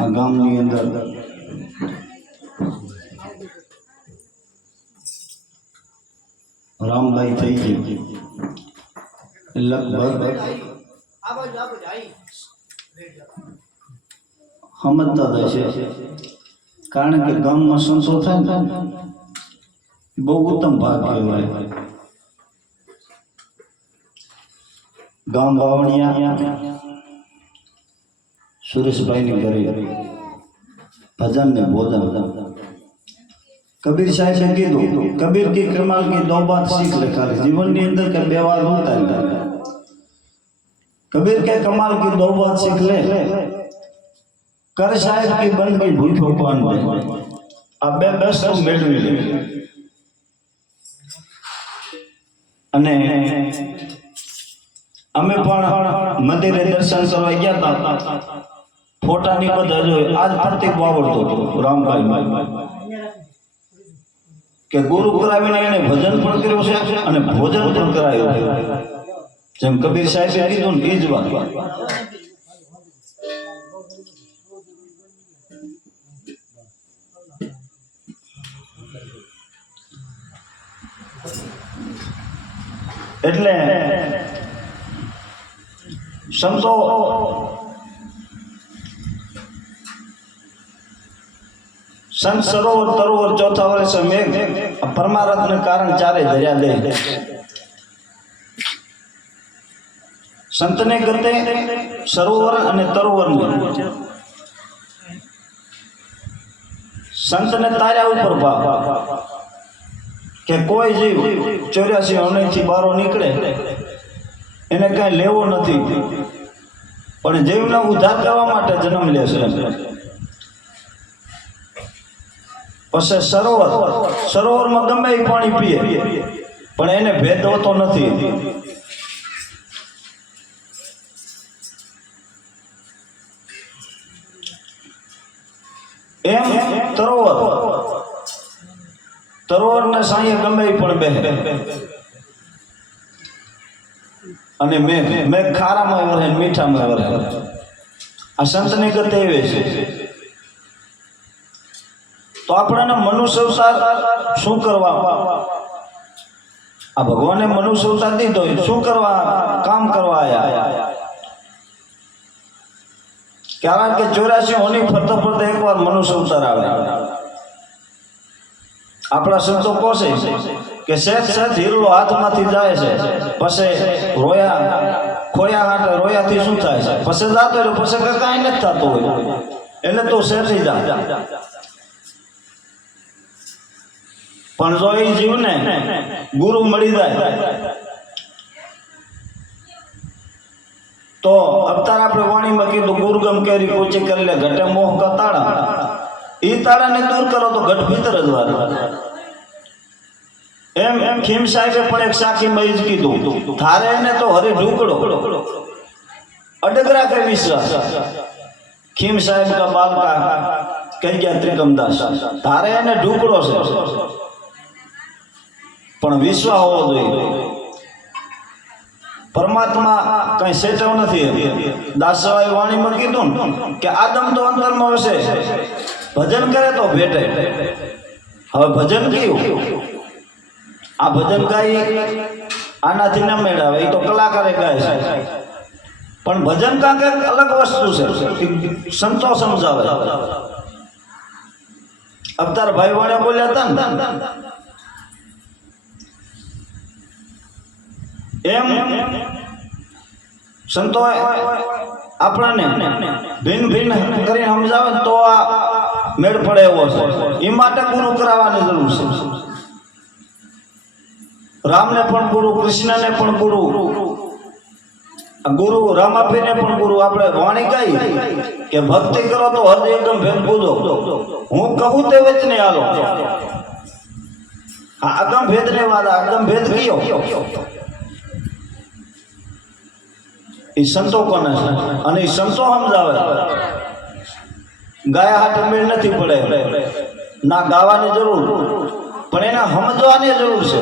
આ ગામની અંદર રામભાઈ થઈ ગઈ લગભગ સમજતા હશે, કારણ કે ગામમાં સંતો થાય ને બહુ ઉત્તમ ભાગ કહેવાય. ગામ વાવણિયા સુરેશભાઈની ઘરે ભજન ને ભોજન. कबीर साहब ने कीधुं, कबीर की कमाल की दो बात सीख रखा है जीवन की अंदर के व्यवहार होता है. कबीर के कमाल की दो बात सीख ले, कर साहब की बन गई भूखो कौन दे, अब बे बस तो मेळवी ले. અને અમે પણ મંદિરે દર્શન કરવા ગયા હતા, ફોટાની બધા જોઈ. આજ પ્રતિક વાવડતો હતો રામભાઈ કે ગુરુ કરાવીને એને ભજન પણ કર્યો છે અને ભોજન પણ કરાયું. જેમ કબીર સાહેબે કીધું ને એ જ વાત. એટલે સંતો संत सरोवर तरोवर चौथा वर्ष में परमारथ ने कारण चारे धर्या दे. संत ने गते सरोवर अने तरोवर ने संत ने तार्या ऊपर भाव के कोई जीव 84 अवनय थी बारो निकले एने कई लेवो नथी, पण जीवने उद्धार करवा माटे जन्म ले छे. पछे सरोवर सरोवर में गमे पानी पीए पण एने भेद होतो नथी. एम तरोवर तरोवर ने साये गमे पण बेहे अने मैं खारा में वरे मीठा में वरे. आ संत ने गते एवे छे. तो आपने मनुष्य अवतार शू करवा, आ भगवान ने मनुष्य अवतार दीधो शू करवा काम करवा आया. कारण के 84 होनी फरता फरता एक बार मनुष्य अवतार आवे. आपड़ा संतो कोसे के सेठ सेठ हीरो हाथ माथी जाए छे, पछे रोया खोया हाथ रोया थी शू थाय छे, पछे जातो रे पछे काई नथी थातो होय એટલે તો સેઠી जा. पण जो ई जीव ने गुरु मळी जाए तो अवतार आपणे वाणी में कीधुं गुरुगम केरी ऊंची कर ले घटे मोह का ताड़ा. ई ताड़ा ने दूर करो तो घट भीतर ज वारे. एम खीम साहेबे पण एक साखी में ज कीधुं थारे ने तो हरे ढूकड़ो अडगरा के विश्वास. खीम साहेब का बाल का कही गया त्रिकमदास थारे ने ढूकड़ो से पण विश्वास होवो जोईए. परमात्मा कई सेटव नथी. दासवाई वाणी में कीधुं के आदम तो अंतर में वसे, भजन करे तो भेटे. हवे भजन क्यों आ भजन गाई आनाथी न मेळावे, तो कलाकारे गाय छे. पण भजन का के अलग वस्तु छे, संतो समजावे. अवतार भाई वाणे बोल्या था एम संतो आपने भिन्न भिन्न करीने समजावे तो आ मेळ पड़े एवो छे. ई माटे गुरु करावानी जरूर छे. राम ने पण गुरु, कृष्ण ने पण गुरु, गुरु रामापी ने पण गुरु. आपणे वाणी कही के भक्ति करो तो हर एकदम भेद बुझो, हूँ कहूँ ते वचने आलो. अगम भेद ने वाला अगम भेद कियो ई संतो कोने छे अने ई संतो समजावे. गाया हाथ मेळ नथी पड़े ना गावानी जरूर, पण एने समजवानी जरूर छे.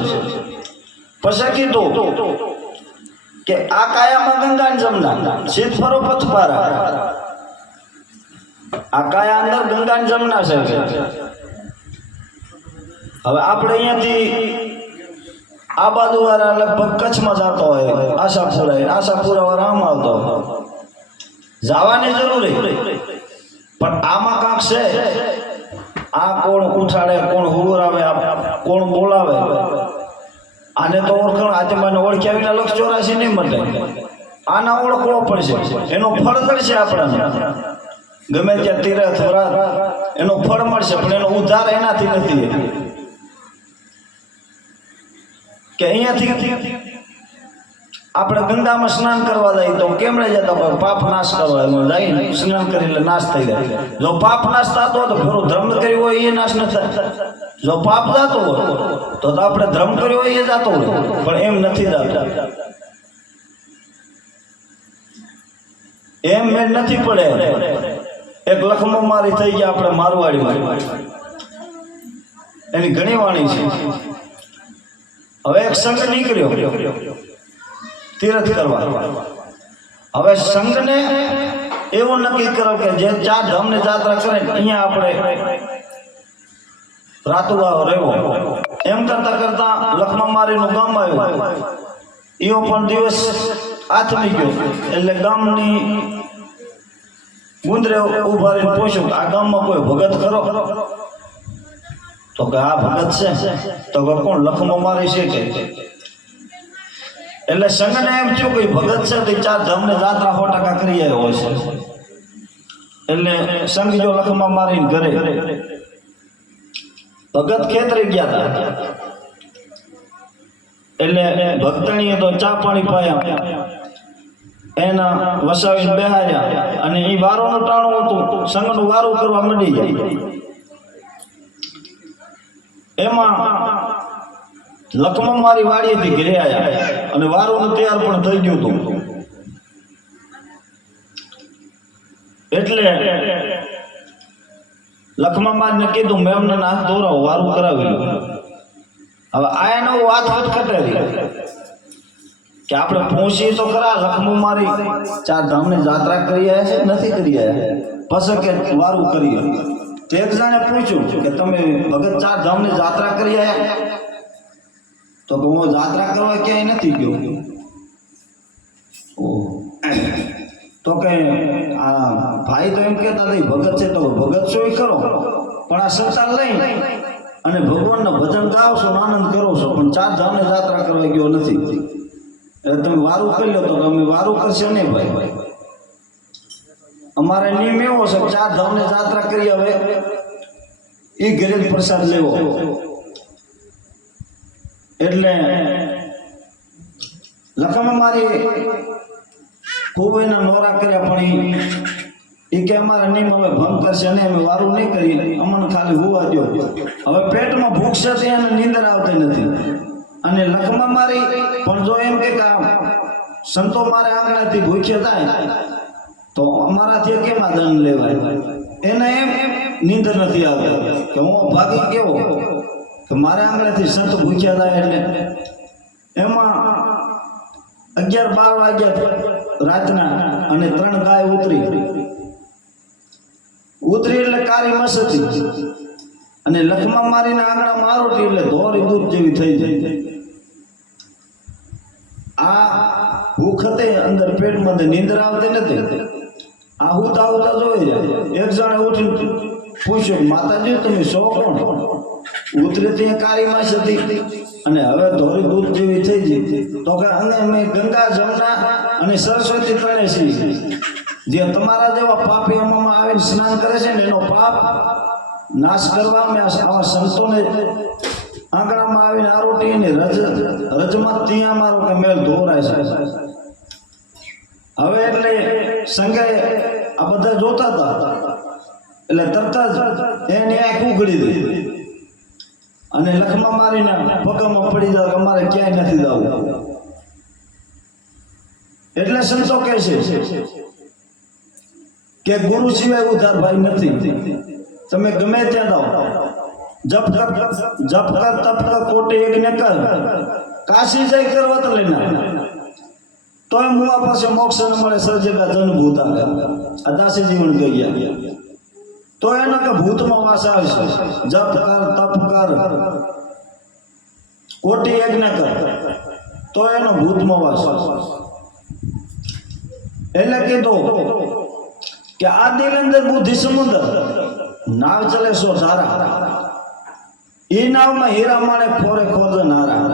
पछी कीधुं के आ कायामां गंगा जमुना शीत फरो पथ पारा. આ કાયા અંદર ગંગા ને જમના છે. હવે આપણે અહીંયાથી આ બાજુ વાળા લગભગ કચ્છમાં જતો હોય, આશાપુરા વાળા આમ આવતો જવાની જરૂરી, પણ આમાં કાંક છે. આ કોણ ઉઠાડે, કોણ હુવરાવે, કોણ બોલાવે, આને તો ઓળખણ આજે મને ઓળખ્યા વિના 184 નહીં મળે. આના ઓળખવો પડશે, એનો ફળ મળશે આપણને. ગમે ત્યાં તીરથ વ્રત એનો ફળ મળશે, પણ એનો ઉદ્ધાર એનાથી નથી. કે અહીંયાથી આપણે ગંગામાં સ્નાન કરવા જઈએ તો કેમ લઈ જતા? પાપ નાશ કરવા જઈને સ્નાન કરી એટલે નાશ થઈ જાય. જો પાપ નાશ થતો હોય તો ફેરો ધર્મ કર્યો હોય એ નાશ ન થાય. જો પાપ જતો હોય તો આપણે ધર્મ કર્યો હોય એ જતો હોય, પણ એમ નથી જતો. એમ મેં નથી પડે. એક લખમો મારી થઈ ગયા આપણે મારવાડીમાં, એની ઘણી વાણી છે. હવે એક સંઘ નીકળ્યો તીર્થ કરવા. હવે સંઘને એવું નક્કી કરો કે જે 4 ધામની યાત્રા કરે અહીંયા આપણે રાતુગાવ રહેવો. એમ કરતા કરતા લખમામારીનું ગામ આવ્યું. એવો પણ દિવસ આથમી ગયો એટલે ગામની ગુંદરે ઉભા રહીને પૂછ્યું કે આ ગામમાં કોઈ ભગત ખરો? તો કે આ ભગત છે. તો કે કોણ? લખમામારી છે કે? એટલે સંઘને એમ થયું કે ભગત છે તો 4 ધામની યાત્રા 100% કરી આવ્યો છે. એટલે સંઘ જો લખમામારીને ઘરે ભગત ખેતરે ગયા હતા. એટલે ભક્તણીએ તો ચા પાણી પાયા, એના વસાવીને બેહાર્યા, અને એ વારોનું ટાણું હતું. સંઘનું વારું કરવા માંડી જાય. એમાં લખમામારી વાડીએથી ઘરે આવ્યા અને વારું તૈયાર પણ થઈ ગયું હતું. એટલે લખમામારીને કીધું મેં એમને હાથ દોરાવો, વારું કરાવી લો. હવે આ એનો વાત ખટખટાવી કે આપણે પહોંચીએ તો ખરા લખમામારી 4 ધામની યાત્રા કરી આવ્યા છે નથી કરી આવ્યા, પછી કે વારું કરીએ. તો એક જણે પૂછ્યું કે તમે ભગત 4 ધામની યાત્રા કરી આવ્યા? તો કે હું યાત્રા કરવા ક્યાંય નથી ગયો. તો કે આ ભાઈ તો એમ કહેતા નહીં ભગત છે, તો ભગત છો એ કરો, પણ આ સંસાર લઈ અને ભગવાનના ભજન ગાઓ છો, આનંદ કરો છો, પણ 4 ધામની યાત્રા કરવા ગયો નથી. એટલે તમે વારું કરી લો. તો અમે વારું કરશે નહીં ભાઈ, અમારે નિયમ એવો છે 4 ધામની યાત્રા કરી હવે એ ઘરે જ પ્રસાદ લેવો. એટલે લખમામારી ખૂબ એના નોરા કર્યા, પણ એ કે અમારા નિયમ હવે ભંગ કરશે નહીં, અમે વારું નહીં કરી, અમને ખાલી હોવા દો. હવે પેટમાં ભૂખ છે ત્યાં નીંદર આવતી નથી. અને લખમામારી પણ જો એમ કે સંતો મારે આંગણાથી ભૂખ્યા થાય તો અમારાથી કેમ આ દંડ લેવાય? એને એમ નીંદર નથી આવતી કે હું ભાગી કેવો કે મારે આંગણેથી સંત ભૂખ્યા થાય. એટલે એમાં 11-12 વાગ્યા રાતના અને 3 ગાય ઉતરી એટલે કાળી મસ હતી, અને લખમામારીના આંગણામાં આરોટી એટલે ધોરી દૂધ જેવી થઈ જાય. આ ભૂખ હતી અંદર પેટમાં, નીંદર આવતી નથી. આ હુતા જોઈ જાય. એક જણે ઉઠીને પૂછ્યું માતાજી તમે સો કોણ? ઉતરી ત્યાં કાળી માસ હતી અને હવે ધોરી દૂધ જેવી થઈ ગઈ. તો કે અમે ગંગા જમના અને સરસ્વતી તળે છીએ, જે તમારા જેવા પાપી અમામાં આવીને સ્નાન કરે છે ને એનો પાપ નાશ કરવા અમે આવા સંતોને આંગણામાં આવીને આરોટી ને રજમાં ત્યાં મારો કે મેલ ધોરાય છે. હવે એટલે સંઘે આ બધા જોતા હતા એટલે તરત જ એની આંખ ઉઘડી દીધી અને લખમામારીના પગમાં પડી જાય અમારે ક્યાંય નથી જવું. એટલે સંતો કહે છે કે ગુરુ સિવાય ઉદ્ધાર ભાઈ નથી. તમે ગમે ત્યાં જાઓ, જપ કર તપ કર કોટે યજ્ઞ કર, કાશી જઈ કરવત લઈને તોય મુવા પાસે મોક્ષ ન મળે. સર્જેગા જન ભૂતા આ દાસી જીવન કહી ગયા. તો એનો કે ભૂતમાં વાસ આવશે. જપ કર, તપ કર, કોટી યજ્ઞ કર, તો એનો ભૂતમાં વાસ. એટલે કીધું કે આ દિલ અંદર બુદ્ધિ સમુદ્ર, નાવ ચલે સો ધારા, એ નાવમાં હીરા માણે ફોરે ખોદ નારા.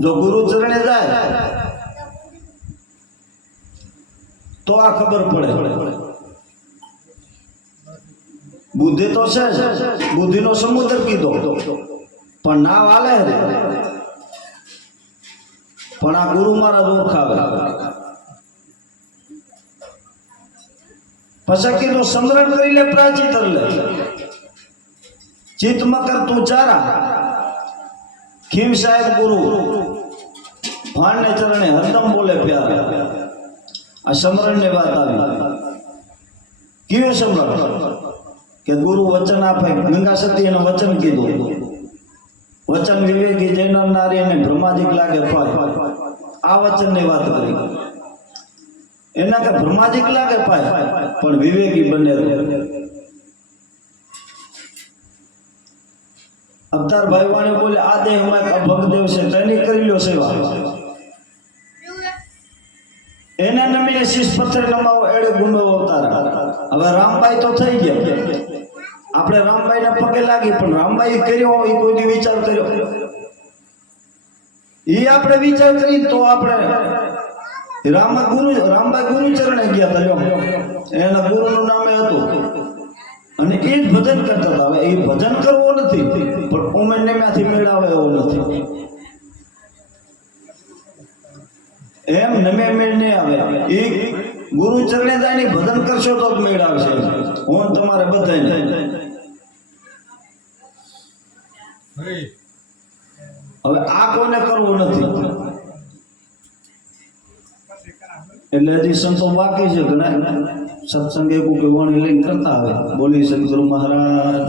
જો ગુરુ ચરણે જાય તો આ ખબર પડે. બુદ્ધિ તો છે જ, બુદ્ધિનો સમુદ્ર કીધો, પણ નાવ હાલે પણ આ ગુરુ મારા ઓળખાવે. પછી કીધું સમરણ કરી લે, પ્રાચીતર લે, ચિત્ત મકર તું ચારા. ખીમ સાહેબ ગુરુ ભાણને ચરણે હરદમ બોલે પ્યારા. આ સમરણ ની વાત આવી. કેવું સમરણ? કે ગુરુ વચન આપે. ગંગા સતી એનું વચન કીધું. વચન વિવેકી જૈનર નારી અને બ્રહ્માદિક લાગે પાય. આ વચન ની વાત કરી. એના કે બ્રહ્માદિક લાગે પાય પણ વિવેકી બને. અવતાર ભાઈ વાણે બોલે આ દેહ માં ભગદેવ છે તેની કરી લ્યો સેવા. એને નમીને શીશ પથ્થર નમાવો એડે ગુંડો અવતાર. હવે રામભાઈ તો થઈ ગયા, આપણે રામભાઈ ને પગે લાગી, પણ રામભાઈ કર્યો એ કોઈ વિચાર કર્યો એ આપણે વિચાર કરી તો આપણે રામભાઈ ગુરુ ચરણે ગયા હતા. એના ગુરુનું નામે હતું અને એ જ ભજન કરતા હતા. હવે એ ભજન કરવો નથી પણ ઉમેરને માંથી મેળાવે એવો નથી. એમ નમે મેળ નહીં આવે. એ ગુરુ ચરણે જાય ને ભજન કરશો તો જ મેળ આવશે. હું તમારે બધાને હવે આ કોઈને કરવું નથી. એટલે હજી સંતો બાકી છે ઘણા સત્સંગ એક વાણી લઈને કરતા આવે. બોલી સદગુરુ મહારાજ.